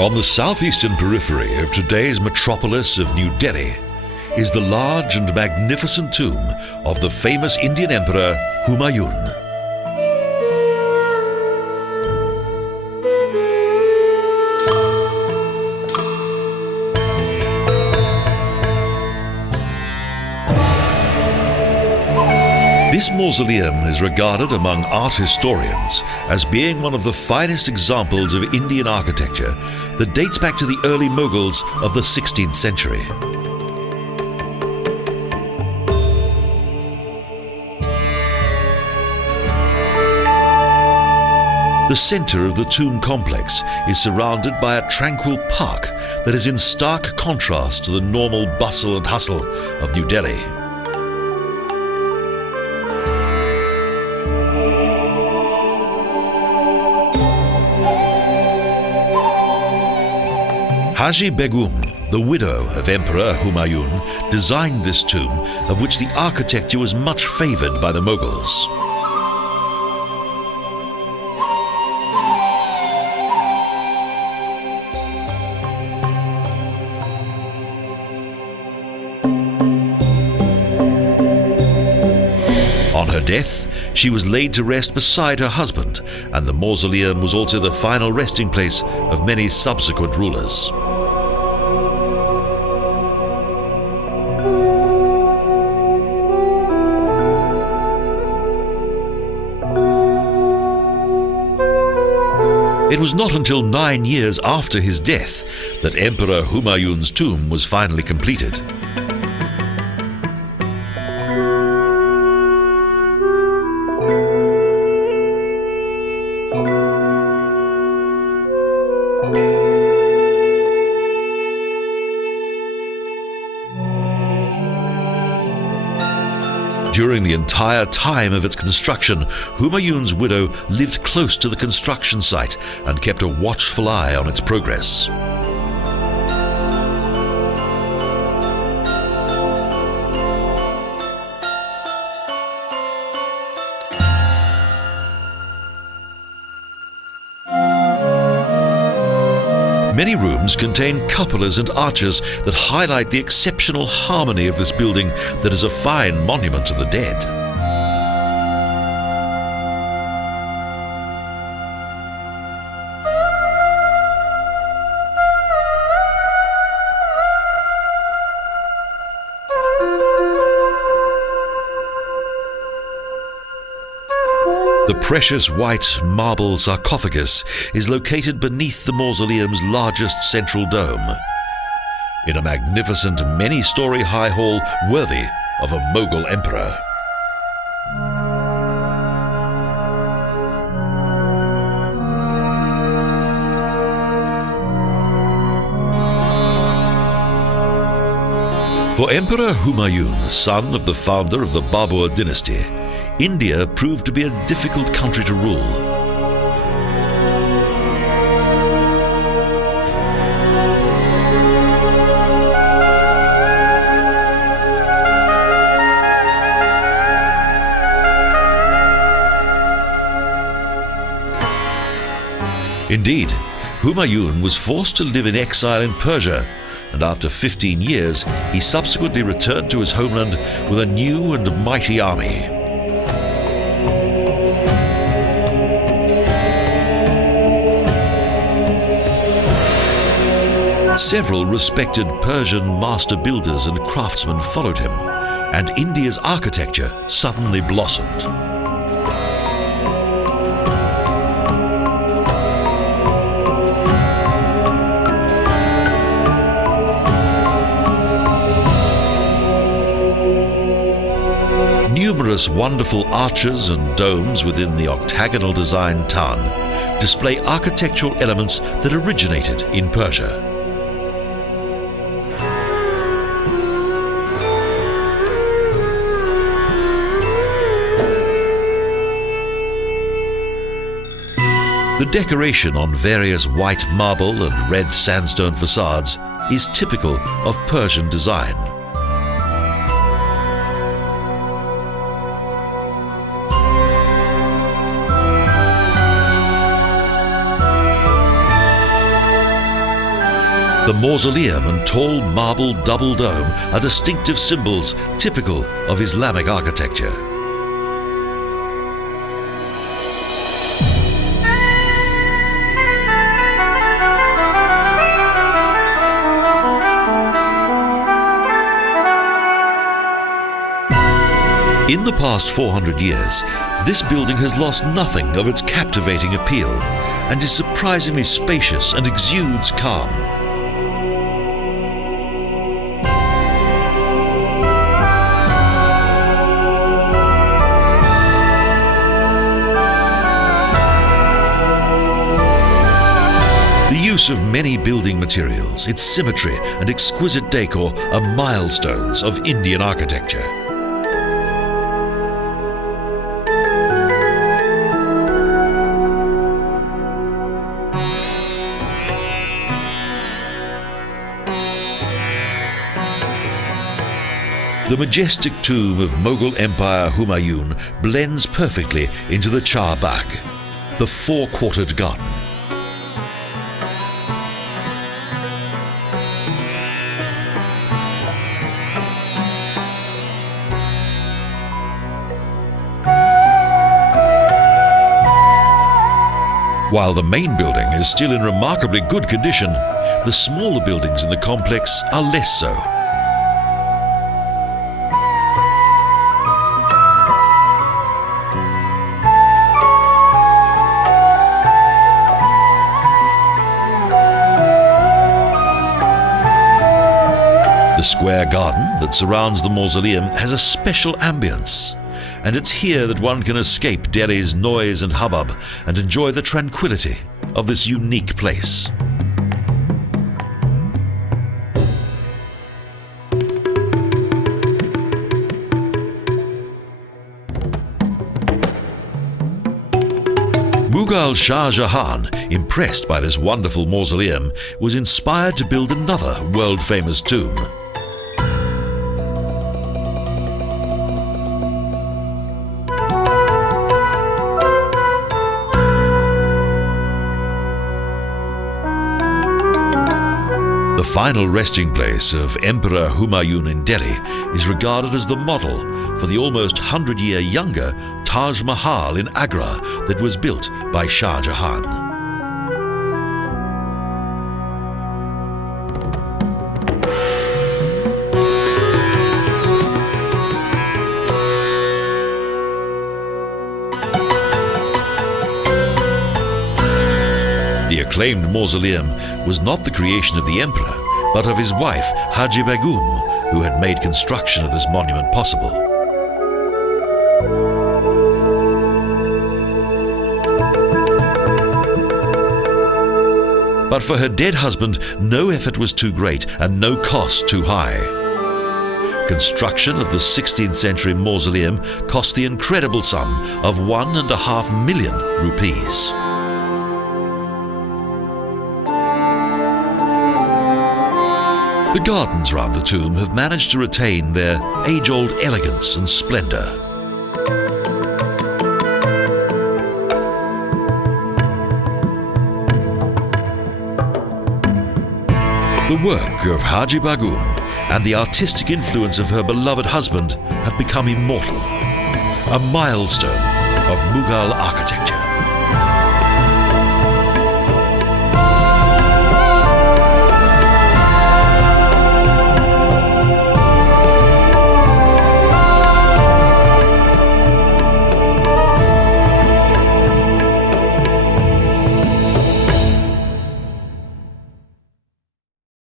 On the southeastern periphery of today's metropolis of New Delhi is the large and magnificent tomb of the famous Indian Emperor Humayun. This mausoleum is regarded among art historians as being one of the finest examples of Indian architecture that dates back to the early Mughals of the 16th century. The center of the tomb complex is surrounded by a tranquil park that is in stark contrast to the normal bustle and hustle of New Delhi. Haji Begum, the widow of Emperor Humayun, designed this tomb, of which the architecture was much favored by the Mughals. On her death, she was laid to rest beside her husband, and the mausoleum was also the final resting place of many subsequent rulers. It was not until 9 years after his death that Emperor Humayun's tomb was finally completed. During the entire time of its construction, Humayun's widow lived close to the construction site and kept a watchful eye on its progress. Many rooms contain cupolas and arches that highlight the exceptional harmony of this building that is a fine monument to the dead. The precious white marble sarcophagus is located beneath the mausoleum's largest central dome, in a magnificent many-story high hall worthy of a Mughal emperor. For Emperor Humayun, son of the founder of the Babur dynasty, India proved to be a difficult country to rule. Indeed, Humayun was forced to live in exile in Persia, and after 15 years, he subsequently returned to his homeland with a new and mighty army. Several respected Persian master builders and craftsmen followed him, and India's architecture suddenly blossomed. Numerous wonderful arches and domes within the octagonal design Tan display architectural elements that originated in Persia. The decoration on various white marble and red sandstone facades is typical of Persian design. The mausoleum and tall marble double dome are distinctive symbols typical of Islamic architecture. In the past 400 years, this building has lost nothing of its captivating appeal and is surprisingly spacious and exudes calm. The use of many building materials, its symmetry and exquisite decor are milestones of Indian architecture. The majestic tomb of Mughal Emperor Humayun blends perfectly into the Char Bagh, the four-quartered garden. While the main building is still in remarkably good condition, the smaller buildings in the complex are less so. The square garden that surrounds the mausoleum has a special ambience, and it's here that one can escape Delhi's noise and hubbub and enjoy the tranquility of this unique place. Mughal Shah Jahan, impressed by this wonderful mausoleum, was inspired to build another world-famous tomb. The final resting place of Emperor Humayun in Delhi is regarded as the model for the almost 100-year younger Taj Mahal in Agra that was built by Shah Jahan. The acclaimed mausoleum was not the creation of the emperor, but of his wife, Haji Begum, who had made construction of this monument possible. But for her dead husband, no effort was too great and no cost too high. Construction of the 16th century mausoleum cost the incredible sum of 1.5 million rupees. The gardens round the tomb have managed to retain their age-old elegance and splendour. The work of Haji Begum and the artistic influence of her beloved husband have become immortal, a milestone of Mughal architecture.